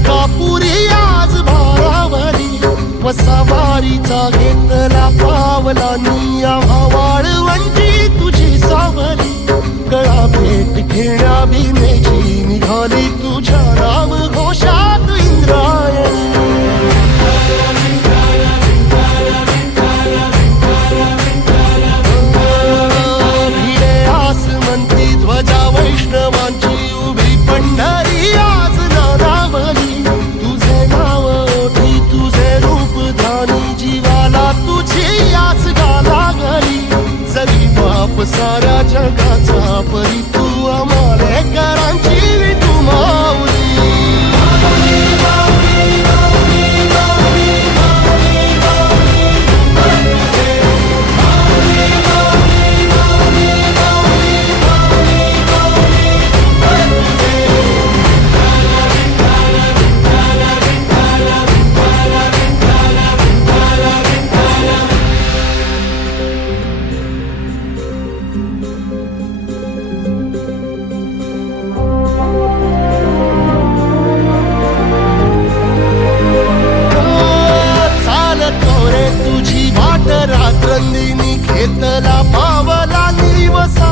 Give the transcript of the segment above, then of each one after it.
तुळजापुरी आज भारावरी वसावारीचा घेतला पावला निया वाळवंटी तुझी सावरी गळा भेट घेण्या भीमेची निघाली तुझ्या राम घोषात इंद्रायणी भिडे आसमंती ध्वजा वैष्णवांची उभी पंढरी आज नारावली तुझे नाव ओठी तुझे रूप धानी जीवाला तुझी आस गाला गली जरी बाप साऱ्या जगाचा परी तू आमालेकरांची विठू माऊली रात्रंदिनी घेतला पावला निवसा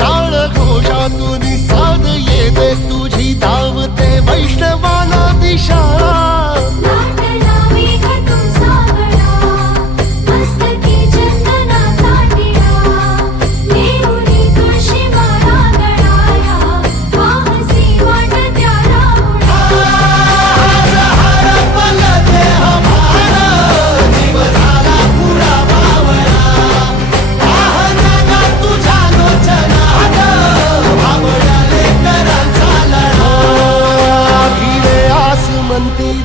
काळ घोषातून साध येते तुझी धावते वैष्णवाला दिशा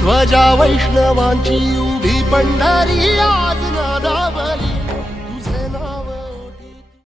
ध्वजा वैष्णवांची उभी पंढरी